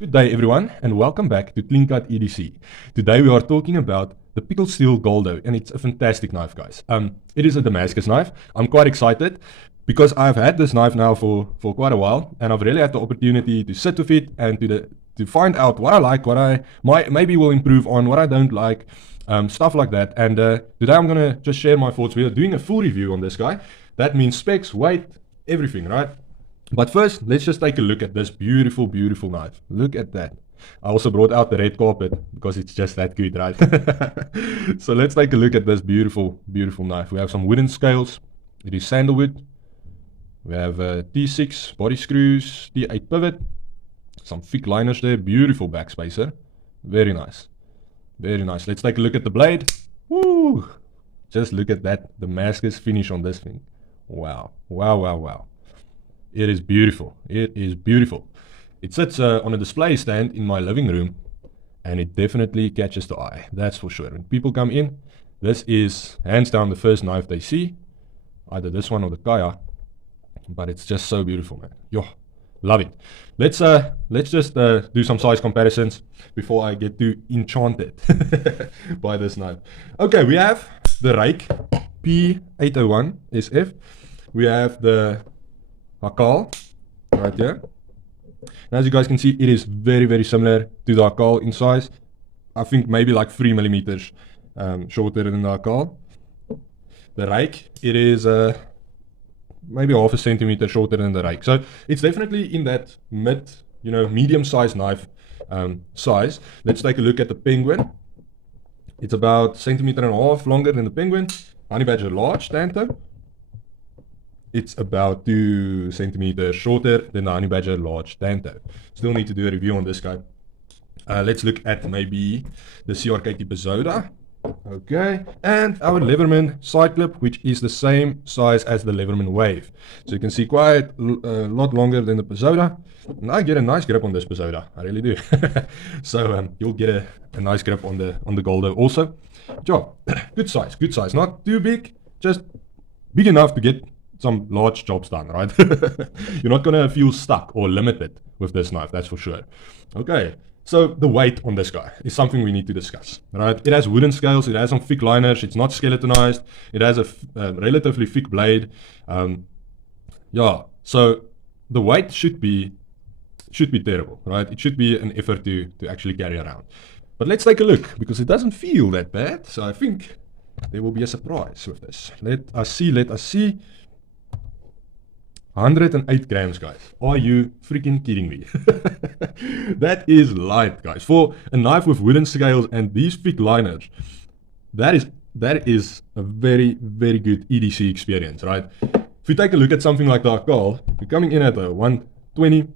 Good day everyone and welcome back to Clean Cut EDC. Today we are talking about the Pickled Steel Galdho and it's a fantastic knife, guys. It is a Damascus knife. I'm quite excited because I've had this knife now for quite a while and I've really had the opportunity to sit with it and to find out what I like, what I maybe will improve on, what I don't like, stuff like that. And today I'm gonna just share my thoughts. We are doing a full review on this guy. That means specs, weight, everything, right? But first, let's just take a look at this beautiful, beautiful knife. Look at that. I also brought out the red carpet because it's just that good, right? So let's take a look at this beautiful, beautiful knife. We have some wooden scales. It is sandalwood. We have T6 body screws, T8 pivot, some thick liners there, beautiful backspacer. Very nice. Very nice. Let's take a look at the blade. Woo! Just look at that Damascus finish on this thing. Wow. Wow, wow, wow. It is beautiful. It is beautiful. It sits on a display stand in my living room and it definitely catches the eye. That's for sure. When people come in, this is hands down the first knife they see. Either this one or the Kaya. But it's just so beautiful, man. Yo, love it. Let's just do some size comparisons before I get too enchanted by this knife. Okay, we have the rake P801 SF. We have the Recoil right here. And as you guys can see, it is very, very similar to the Recoil in size. I think maybe like 3 millimeters shorter than the Recoil. The rake, it is maybe half a centimeter shorter than the rake. So it's definitely in that medium-sized knife size. Let's take a look at the Penguin. It's about 1.5 centimeters longer than the Penguin. Honey Badger large Tanto. It's about 2 centimeters shorter than the Honey Badger large Tanto. Still need to do a review on this guy. Let's look at maybe the CRKT Bezoda. Okay, and our Leverman side clip, which is the same size as the Leverman Wave. So you can see quite a lot longer than the Bezoda. And I get a nice grip on this Bezoda, I really do. So you'll get a nice grip on the Galdho also. Job, good size, not too big, just big enough to get some large jobs done, right? You're not gonna feel stuck or limited with this knife, that's for sure. Okay, so the weight on this guy is something we need to discuss, right? It has wooden scales, it has some thick liners, it's not skeletonized, it has a relatively thick blade. Yeah, so the weight should be terrible, right? It should be an effort to actually carry around. But let's take a look, because it doesn't feel that bad, so I think there will be a surprise with this. Let us see. 108 grams, guys. Are you freaking kidding me? That is light, guys. For a knife with wooden scales and these thick liners, that is a very, very good EDC experience, right? If you take a look at something like the Recoil, you're coming in at 120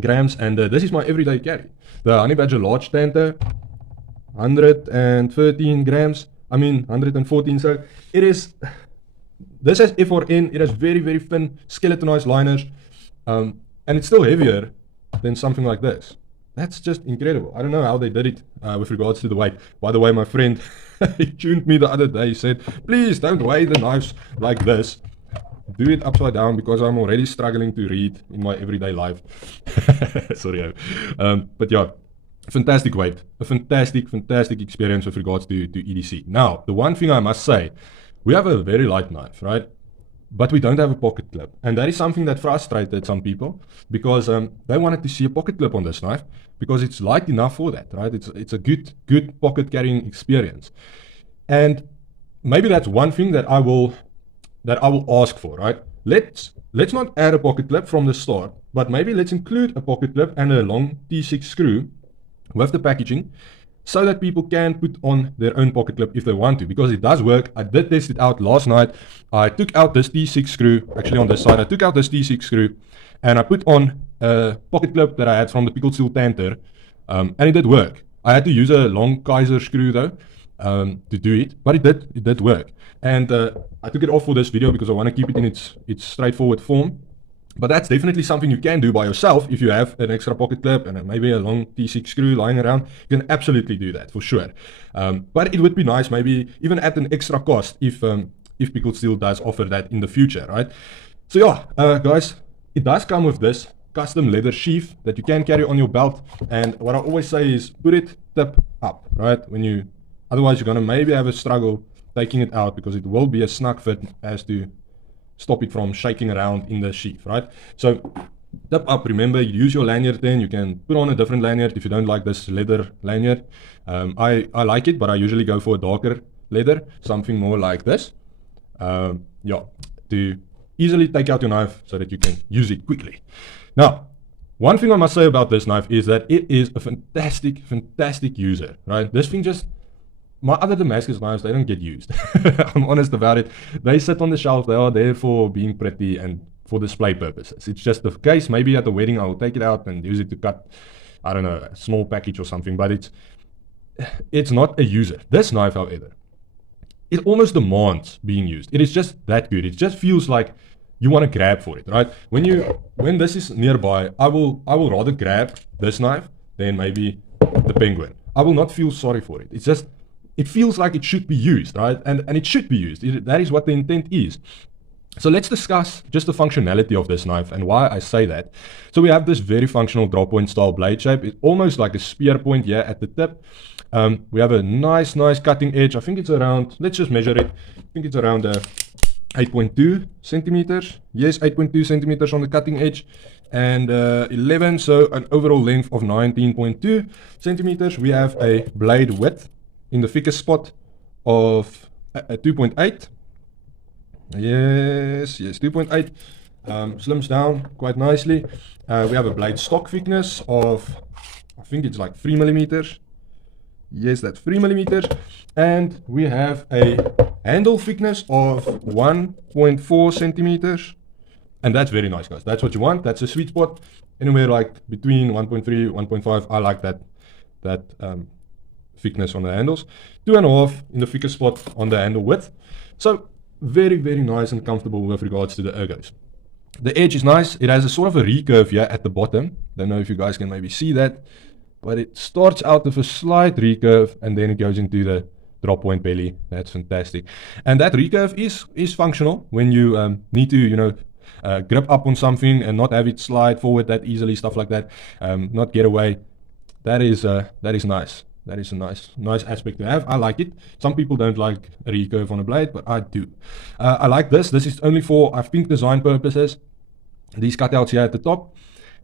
grams, and this is my everyday carry. The Honey Badger large Tanto, 113 grams. I mean 114. So it is. This has FRN, it has very, very thin skeletonized liners, and it's still heavier than something like this. That's just incredible. I don't know how they did it with regards to the weight. By the way, my friend, he tuned me the other day, he said, please don't weigh the knives like this. Do it upside down because I'm already struggling to read in my everyday life. Sorry. But yeah, fantastic weight. A fantastic experience with regards to EDC. Now, the one thing I must say, we have a very light knife, right? But we don't have a pocket clip. And that is something that frustrated some people because they wanted to see a pocket clip on this knife because it's light enough for that, right? It's a good pocket carrying experience. And maybe that's one thing that I will ask for, right? Let's not add a pocket clip from the start, but maybe let's include a pocket clip and a long T6 screw with the packaging, so that people can put on their own pocket clip if they want to, because it does work. I did test it out last night. I took out this T6 screw, actually on this side, I took out this T6 screw and I put on a pocket clip that I had from the Pickled Steel Tanter, and it did work. I had to use a long Kaiser screw though to do it, but it did work. And I took it off for this video because I want to keep it in its straightforward form. But that's definitely something you can do by yourself if you have an extra pocket clip and maybe a long T6 screw lying around. You can absolutely do that for sure. But it would be nice, maybe even at an extra cost if Pickled Steel does offer that in the future, right? So yeah, guys, it does come with this custom leather sheath that you can carry on your belt. And what I always say is put it tip up, right? Otherwise you're gonna maybe have a struggle taking it out because it will be a snug fit as to stop it from shaking around in the sheath, right? So tip up, remember, you use your lanyard then, you can put on a different lanyard if you don't like this leather lanyard. I like it, but I usually go for a darker leather, something more like this. Yeah, to easily take out your knife so that you can use it quickly. Now, one thing I must say about this knife is that it is a fantastic user, right? This thing just, my other Damascus knives, they don't get used. I'm honest about it. They sit on the shelf, they are there for being pretty and for display purposes. It's just the case, maybe at the wedding I will take it out and use it to cut, I don't know, a small package or something, but it's not a user. This knife, however, it almost demands being used. It is just that good. It just feels like you want to grab for it, right? When this is nearby, I will rather grab this knife than maybe the Penguin. I will not feel sorry for it. It's just, it feels like it should be used, right? And it should be used. That is what the intent is. So let's discuss just the functionality of this knife and why I say that. So we have this very functional drop point style blade shape. It's almost like a spear point here at the tip. We have a nice cutting edge. I think it's around, let's just measure it. I think it's around 8.2 centimeters. Yes, 8.2 centimeters on the cutting edge and 11, so an overall length of 19.2 centimeters. We have a blade width in the thickest spot of 2.8. Yes, 2.8. Slims down quite nicely. We have a blade stock thickness of, I think it's like 3 millimeters. Yes, that's 3 millimeters. And we have a handle thickness of 1.4 centimeters. And that's very nice, guys. That's what you want. That's a sweet spot. Anywhere like between 1.3, 1.5. I like that thickness on the handles. 2.5 in the thickest spot on the handle width. So very nice and comfortable with regards to the ergos. The edge is nice. It has a sort of a recurve here at the bottom. Don't know if you guys can maybe see that, but it starts out with a slight recurve and then it goes into the drop point belly. That's fantastic. And that recurve is functional when you need to, grip up on something and not have it slide forward that easily, stuff like that, not get away. That is nice. That is a nice aspect to have. I like it. Some people don't like a recurve on a blade, but I do. I like this. This is only for, I think, design purposes. These cutouts here at the top.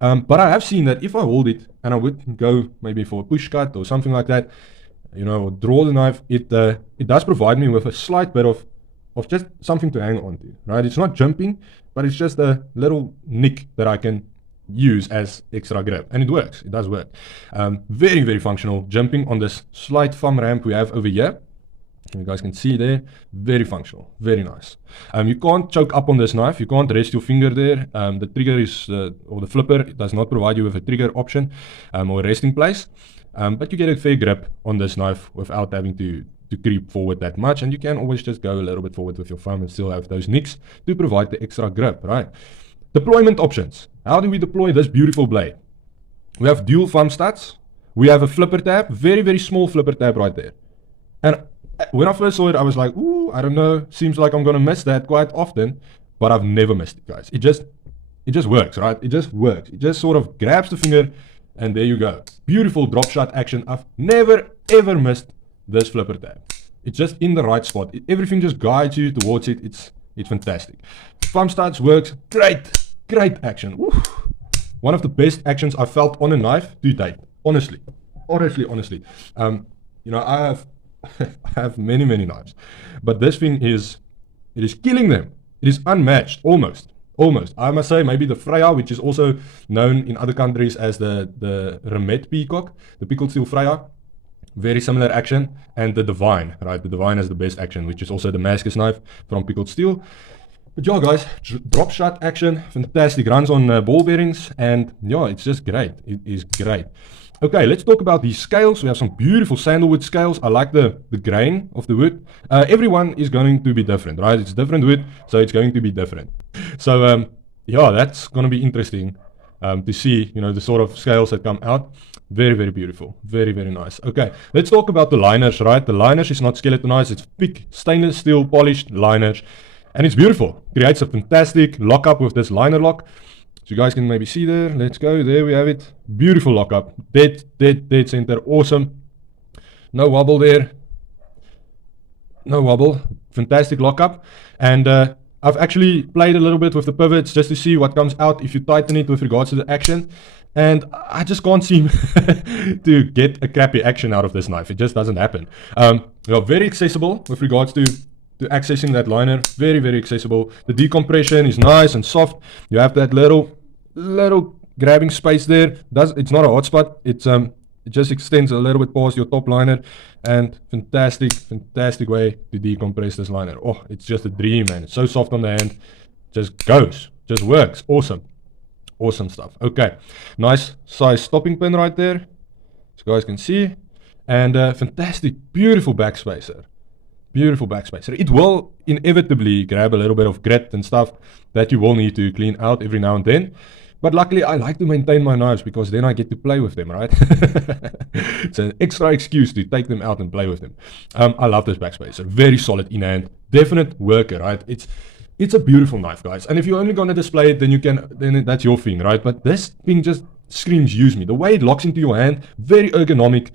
But I have seen that if I hold it and I would go maybe for a push cut or something like that, or draw the knife, it does provide me with a slight bit of just something to hang on to, right? It's not jumping, but it's just a little nick that I can use as extra grip, and it works. It does work. Very functional. Jumping on this slight thumb ramp we have over here, you guys can see there, very functional, very nice. You can't choke up on this knife. You can't rest your finger there. The trigger is or the flipper, it does not provide you with a trigger option or a resting place, but you get a fair grip on this knife without having to creep forward that much, and you can always just go a little bit forward with your thumb and still have those nicks to provide the extra grip, right? Deployment options. How do we deploy this beautiful blade? We have dual thumb studs. We have a flipper tab, very small flipper tab right there. And when I first saw it, I was like, ooh, I don't know, seems like I'm gonna miss that quite often, but I've never missed it, guys. It just works, right? It just works. It just sort of grabs the finger, and there you go. Beautiful drop shot action. I've never ever missed this flipper tab. It's just in the right spot. Everything just guides you towards it. It's fantastic. Thumb studs works great action. Woo. One of the best actions I felt on a knife to date. Honestly. I have many knives, but this thing is killing them. It is unmatched, almost. I must say, maybe the Freya, which is also known in other countries as the Remet Peacock, the Pickled Steel Freya, very similar action, and the Divine, right? The Divine has the best action, which is also the Damascus knife from Pickled Steel. But yeah, guys, drop shot action, fantastic. Runs on ball bearings, and yeah, it's just great. It is great. Okay, let's talk about these scales. We have some beautiful sandalwood scales. I like the grain of the wood. Everyone is going to be different, right? It's different wood, so it's going to be different. So yeah, that's going to be interesting to see, the sort of scales that come out. Very beautiful. Very nice. Okay, let's talk about the liners, right? The liners is not skeletonized. It's thick stainless steel polished liners. And it's beautiful. Creates a fantastic lockup with this liner lock. So you guys can maybe see there. Let's go. There we have it. Beautiful lockup. Dead center. Awesome. No wobble there. No wobble. Fantastic lockup. And I've actually played a little bit with the pivots just to see what comes out if you tighten it with regards to the action. And I just can't seem to get a crappy action out of this knife. It just doesn't happen. Very accessible with regards to accessing that liner. Very accessible. The decompression is nice and soft. You have that little grabbing space there. It's not a hot spot. It just extends a little bit past your top liner, and fantastic way to decompress this liner. Oh, it's just a dream, man. It's so soft on the hand. Just goes. Just works. Awesome stuff. Okay. Nice size stopping pin right there, as you guys can see. And fantastic, beautiful backspacer. Beautiful backspacer. It will inevitably grab a little bit of grit and stuff that you will need to clean out every now and then. But luckily, I like to maintain my knives because then I get to play with them, right? It's an extra excuse to take them out and play with them. I love this backspacer. Very solid in hand. Definite worker, right? It's a beautiful knife, guys. And if you're only going to display it, then that's your thing, right? But this thing just screams use me. The way it locks into your hand, very ergonomic,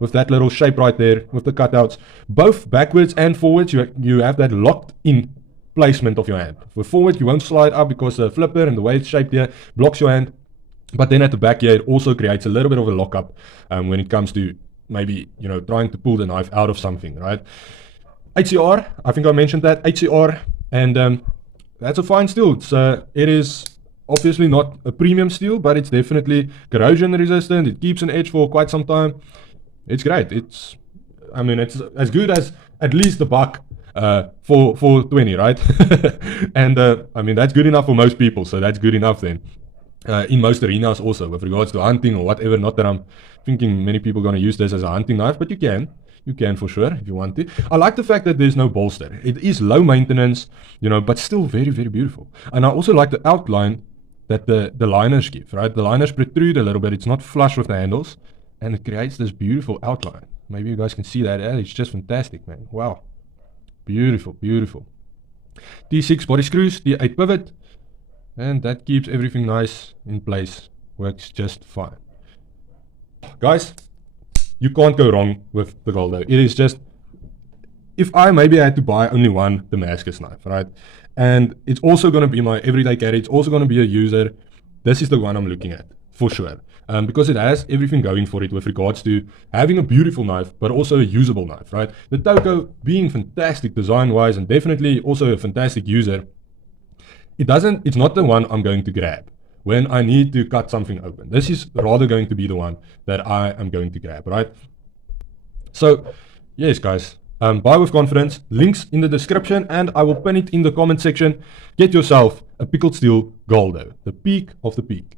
with that little shape right there, with the cutouts. Both backwards and forwards, you have that locked in placement of your hand. With forward, you won't slide up because the flipper and the way it's shaped here blocks your hand. But then at the back here, it also creates a little bit of a lockup when it comes to maybe, trying to pull the knife out of something, right? HCR, I think I mentioned that, HCR, and that's a fine steel. It is obviously not a premium steel, but it's definitely corrosion resistant. It keeps an edge for quite some time. It's great. It's as good as at least the buck for 20, right? And that's good enough for most people, so that's good enough then. In most arenas also, with regards to hunting or whatever. Not that I'm thinking many people are going to use this as a hunting knife, but you can for sure if you want to. I like the fact that there's no bolster. It is low maintenance, but still very beautiful. And I also like the outline that the liners give, right? The liners protrude a little bit. It's not flush with the handles, and it creates this beautiful outline. Maybe you guys can see that. It's just fantastic, man. Wow. Beautiful. T6 body screws, T8 pivot, and that keeps everything nice in place. Works just fine. Guys, you can't go wrong with the Galdho. It is just, if I maybe had to buy only one Damascus knife, right? And it's also going to be my everyday carry. It's also going to be a user. This is the one I'm looking at, for sure. Because it has everything going for it with regards to having a beautiful knife, but also a usable knife, right? The Toko being fantastic design-wise and definitely also a fantastic user, it's not the one I'm going to grab when I need to cut something open. This is rather going to be the one that I am going to grab, right? So, yes, guys, buy with confidence. Links in the description, and I will pin it in the comment section. Get yourself a Pickled Steel Galdho, the peak of the peak.